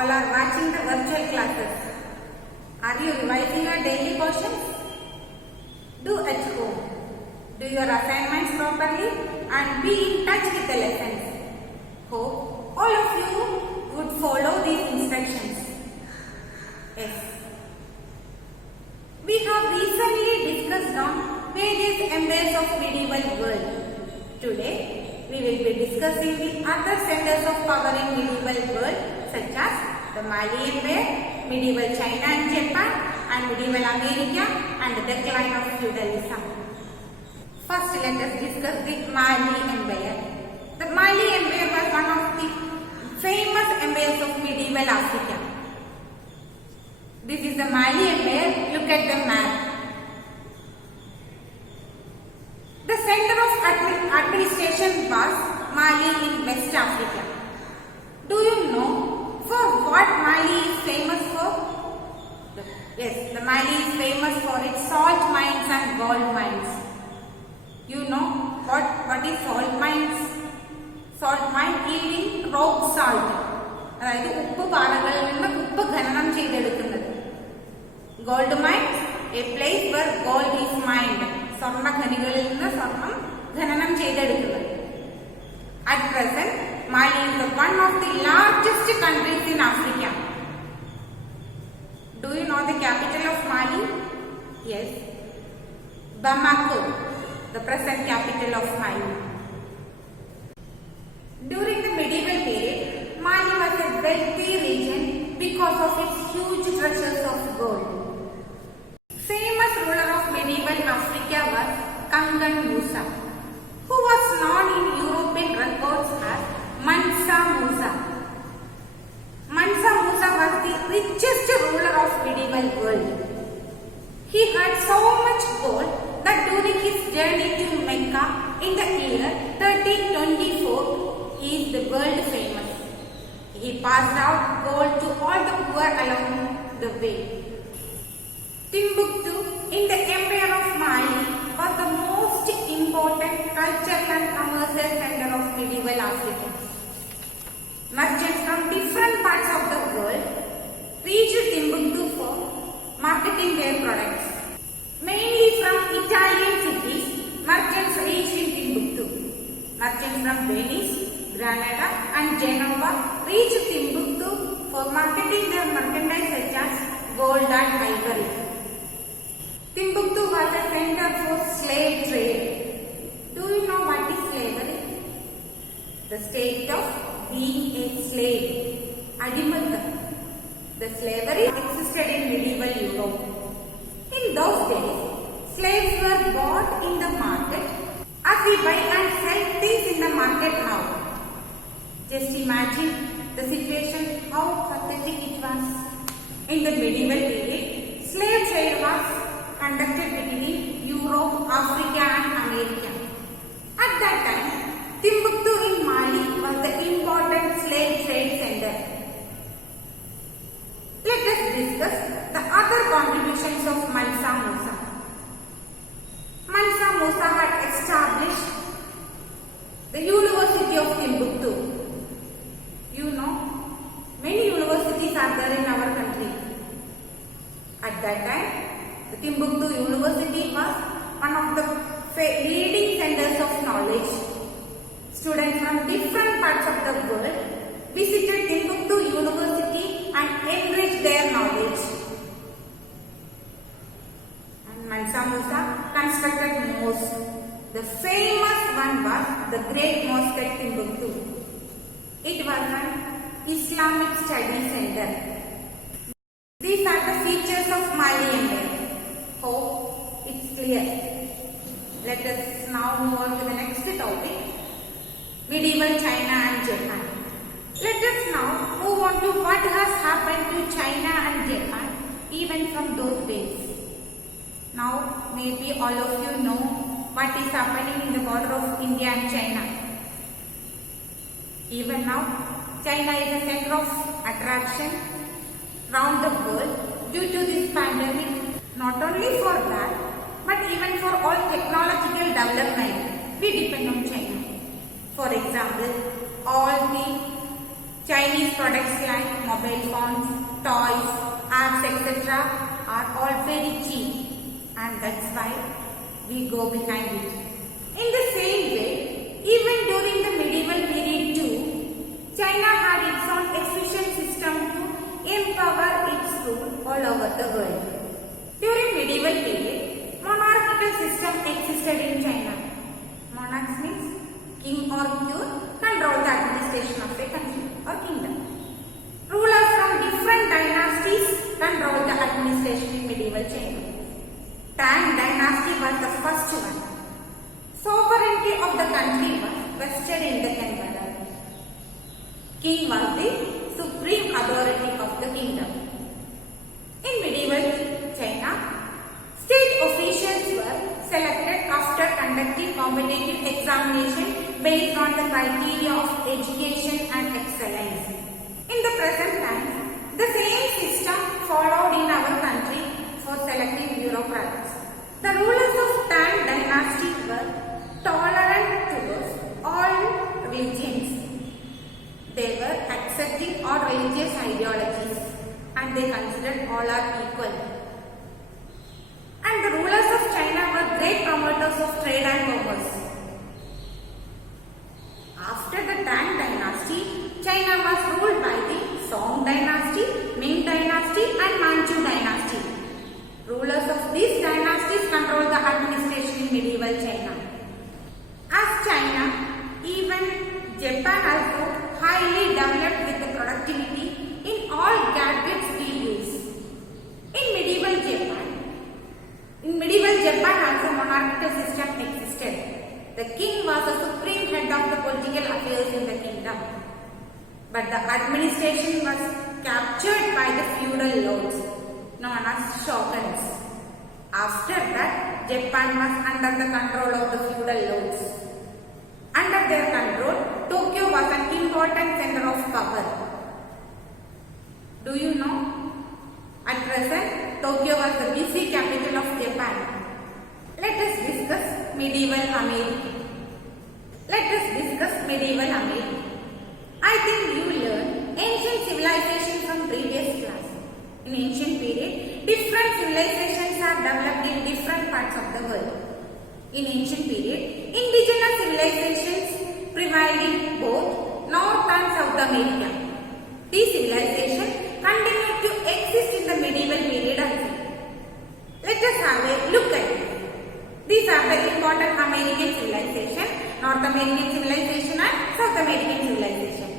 all are watching the virtual classes. Are you revising your daily portions? Do at home. Do your assignments properly and be in touch with the lessons. Hope all of you would follow these instructions. Yes. We have recently discussed on various empires of medieval world. Today, we will be discussing the other centers of power in medieval world such as the Mali Empire, medieval China and Japan, and medieval America and the decline of feudalism. First, let us discuss the Mali Empire. The Mali Empire was one of the famous empires of medieval Africa. This is the Mali Empire. Look at the map. The center of administration was Mali in West Africa. Do you know for what Mali is famous for? Yes, the Mali is famous for its salt mines and gold mines. You know what is salt mines? Salt mine yielding rock salt. അതായത് ഉപ്പ് പാറകളിൽ നിന്ന് ഉപ്പ് ഖനനം ചെയ്തെടുക്കുന്നത്. Gold mines, a place where gold is mined. സ്വർണ്ണ ഖനികളിൽ നിന്ന് സ്വർണം ഖനനം ചെയ്തെടുക്കുന്നത്. At present, Mali is one of the largest countries in Africa. Do you know the capital of Mali? Yes, Bamako, the present capital of Mali. During the medieval period, Mali was a wealthy region because of its huge treasures of gold. Famous ruler of medieval Africa was Kangan Musa, who was known in European records as Mansa Musa. Mansa Musa was the richest ruler of medieval world. He had so much gold that during his journey to Mecca in the year 1324, he is the world famous. He passed out gold to all the poor along the way. Timbuktu in the Empire of Mali was the most important cultural and commercial center of medieval Africa. Merchants from different parts of the world reached Timbuktu for marketing their products. Mainly from Italian cities, merchants reached in Timbuktu. Merchants from Venice, Granada and Genoa reached Timbuktu for marketing their merchandise such as gold and ivory. Timbuktu was a center for slave trade. Do you know what is slavery? The state of being a slave. Adimatham. The slavery existed in medieval Europe. In those days, slaves were bought in the market as we buy and sell things in the market now. Just imagine the situation, how pathetic it was. In the medieval period, slave trade was conducted between Europe, Africa and America. At that time, Timbuktu in Mali was the important slave trade center. Let us discuss the other contributions of Mansa Musa. Mansa Musa had established the University of Timbuktu. You know, many universities are there in our country. At that time, the Timbuktu University was one of the leading centers of knowledge. Students from different parts of the world visited Timbuktu University and enriched their knowledge. And Mansa Musa constructed mosque. The famous one was the Great Mosque at Timbuktu. It was an Islamic study center. These are the features of Mali Empire. Hope it's clear. Let us now move on to the next topic, medieval China and Japan. Let us now move on to what has happened to China and Japan even from those days. Now maybe all of you know what is happening in the border of India and China. Even now, China is a center of attraction around the world due to this pandemic. Not only for that, but even for all technological development, we depend on China. For example, all the Chinese products like mobile phones, toys, apps, etc. are all very cheap, and that's why we go behind it. In the same way, even during the medieval period too, China had its own efficient system to empower its rule all over the world. During medieval period, monarchical system existed in China. Monarchs means king or queen control the administration of a country or kingdom. Rulers from different dynasties control the administration in medieval China. Tang dynasty was the first one. Sovereignty of the country was vested in the emperor. King was the supreme authority of the kingdom. In medieval China, state officials were selected after conducting competitive examination based on the criteria of education and excellence. In the present time, the same system followed in our country for selecting bureaucrats. The rulers of Tang dynasty were tolerant towards all religions. They were accepting all religious ideologies and they considered all are equal. And the rulers of China were great promoters of trade and commerce. After the Tang dynasty, China was ruled by the Song dynasty, Ming dynasty and Manchu dynasty. Rulers of these dynasties controlled the administration in medieval China. As China, even Japan also highly developed with the productivity in all gadgets we use. In medieval Japan also monarchical system existed. The king was the supreme head of the political affairs in the kingdom. But the administration was captured by the feudal lords known as shoguns. After that, Japan was under the control of the feudal lords. Under their control, Tokyo was an important center of power. Do you know? At present, Tokyo was the busy capital of Japan. Let us discuss medieval America. I think you learned ancient civilization from previous class. In ancient period, different civilizations are developed in different parts of the world. In ancient period, indigenous civilizations prevailed in both North and South America. These civilizations continue to exist in the medieval period also. Let us have a look at it. These are the important American civilization, North American civilization and South American civilization.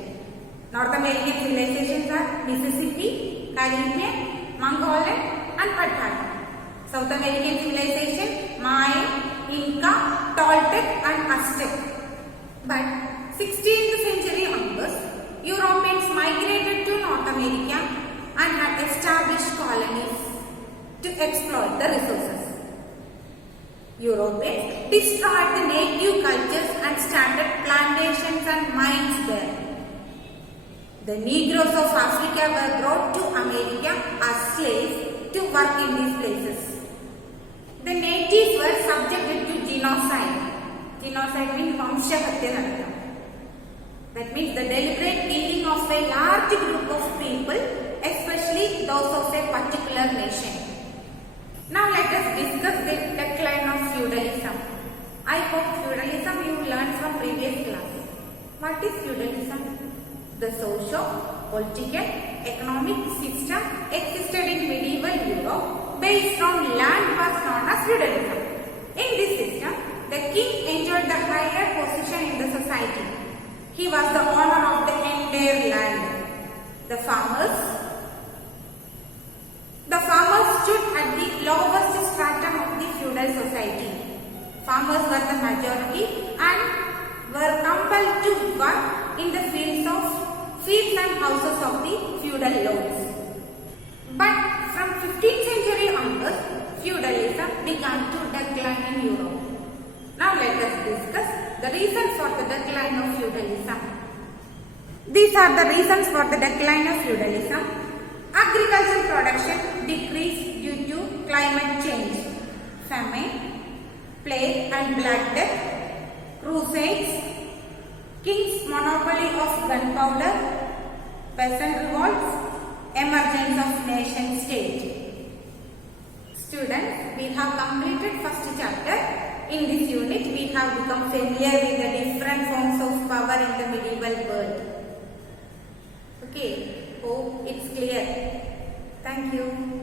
North American civilizations are Mississippi, Caribbean, Mongolian and Pathan. South American civilization, Mayan, Inca, Toltec and Aztec. But 16th century onwards, Europeans migrated to North America and had established colonies to exploit the resources. Europeans destroyed the native cultures and started plantations and mines there. The Negroes of Africa were brought to America as slaves to work in these places. The natives were subjected to genocide. Genocide means Vamshahatya Nadata. That means the deliberate killing of a large group of people, especially those of a particular nation. Now let us discuss the decline of feudalism. I hope feudalism you learned from previous class. What is feudalism? The socio-political economic system existed in medieval Europe based on land was known as feudalism. In this system, the king enjoyed the higher position in the society. He was the owner of the entire land. The farmers stood at the lowest stratum of the feudal society. Farmers were the majority and were compelled to work in the fields and houses of the feudal lords. But from 15th century onwards, feudalism began to decline in Europe. Now let us discuss the reasons for the decline of feudalism. These are the reasons for the decline of feudalism. Agricultural production decreased due to climate change, famine, plague and black death, crusades, king's monopoly of gunpowder, peasant revolts, emergence of nation state. Students, we have completed first chapter. In this unit, we have become familiar with the different forms of power in the medieval world. Okay, hope it's clear. Thank you.